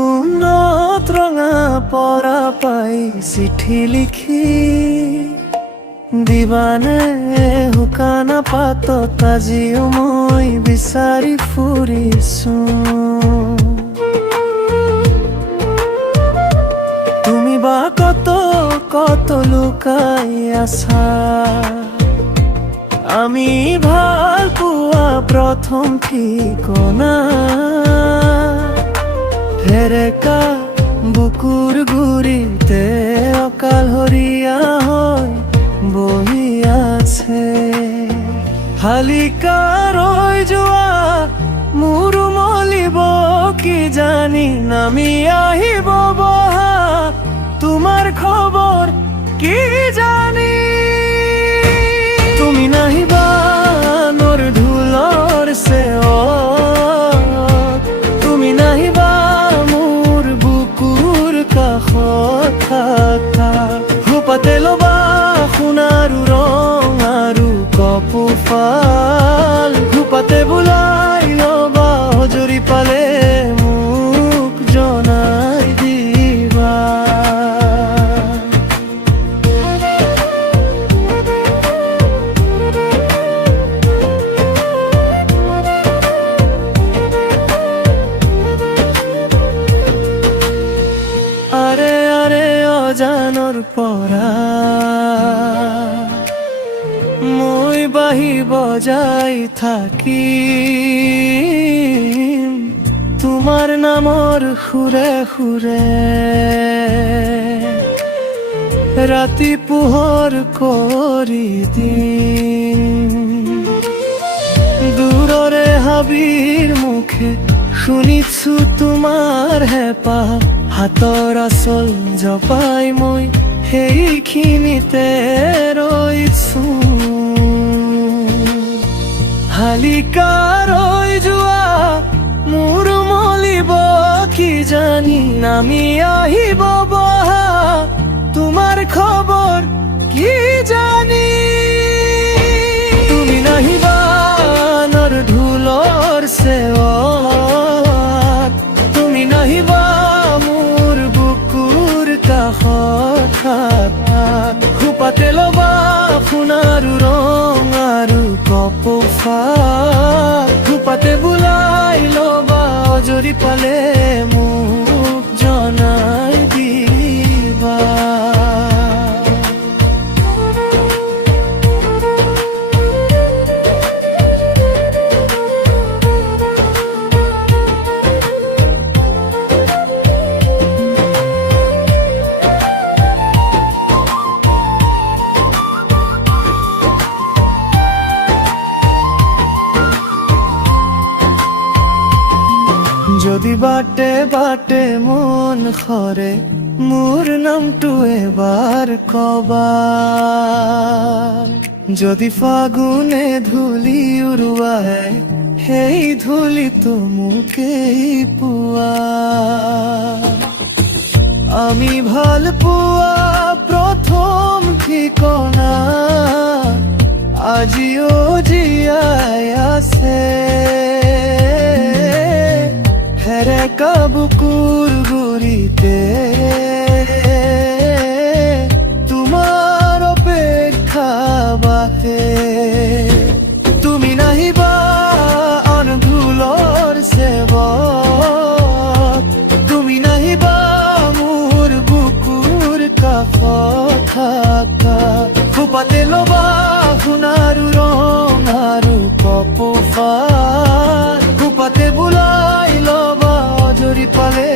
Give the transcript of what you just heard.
ফাগুনত ৰঙা পৰা পাই চিঠি লিখি দিবানে শুকানা পাতত আজিও মই বিচাৰি ফুৰিছো। তুমি বা কত কত লুকাই আছা, আমি ভাল পোৱা প্ৰথম ঠিকনা। ফেৰেকা বুকুৰ গুৰিতে অকালহৰীয়া হৈ বহি আছে। শালিকা ৰৈ যোৱা মোৰ মলিব কি জানি, নামি আহিব বহা তোমাৰ খবৰ কি জানি। তুমি নাহিবা নৰ ধুলৰ চেৱত, তুমি নাহিবা মোৰ বুকুৰ কাষত থাকা। সোপাতে ল'বা সোণাৰু ৰং আৰু কপৌফাল, সোপাতে বোলাই ল'বা হজৰি পালে মোক জনাই দিবা। আৰে আৰে অজানৰ পৰা মই বাহি বজাই থাকিম তোমাৰ নামৰ সুৰে সুৰে। ৰাতি পোহৰ কৰি দিম দূৰৰে হাবিৰ মুখে, শুনিছো তোমাৰ হেঁপাহ। হাতৰ আচল জপাই মই সেইখিনিতে ৰৈছো। শালিকা ৰৈ যোৱা মোৰ মলিব কি জানি, নামি আহিব বহা তোমাৰ খবৰ কি জানি। তুমি নাহিবা নৰ ধুলৰ চেৱত, তুমি নাহিবা মোৰ বুকুৰ কাষত থাকা। সোপাতে ল'বা সোণাৰু ৰং আৰু কপৌফাল, সোপাতে বোলাই ল'বা অজৰি পালে মোক জনাই দিবা। যদি বাটে বাটে মন খৰে মোৰ নামটো এবাৰ কবা, যদি ফাগুনে ধূলি উৰুৱাই সেই ধূলিটো মোকেই পোৱা। আমি ভাল পোৱা প্ৰথম ঠিকনা আজিও জীয়াই আছে। ফেৰেকা বুকুৰ গুৰিতে তোমাৰ অপেক্ষা বাটে। তুমি নাহিবা আন ধুলৰ চেৱত, তুমি নাহিবা মোৰ বুকুৰ কাষত থাকা। সোপাতে ল'বা সোণাৰু ৰং আৰু কপৌফাল, সোপাতে বোলাই ল'বা অজৰি পালে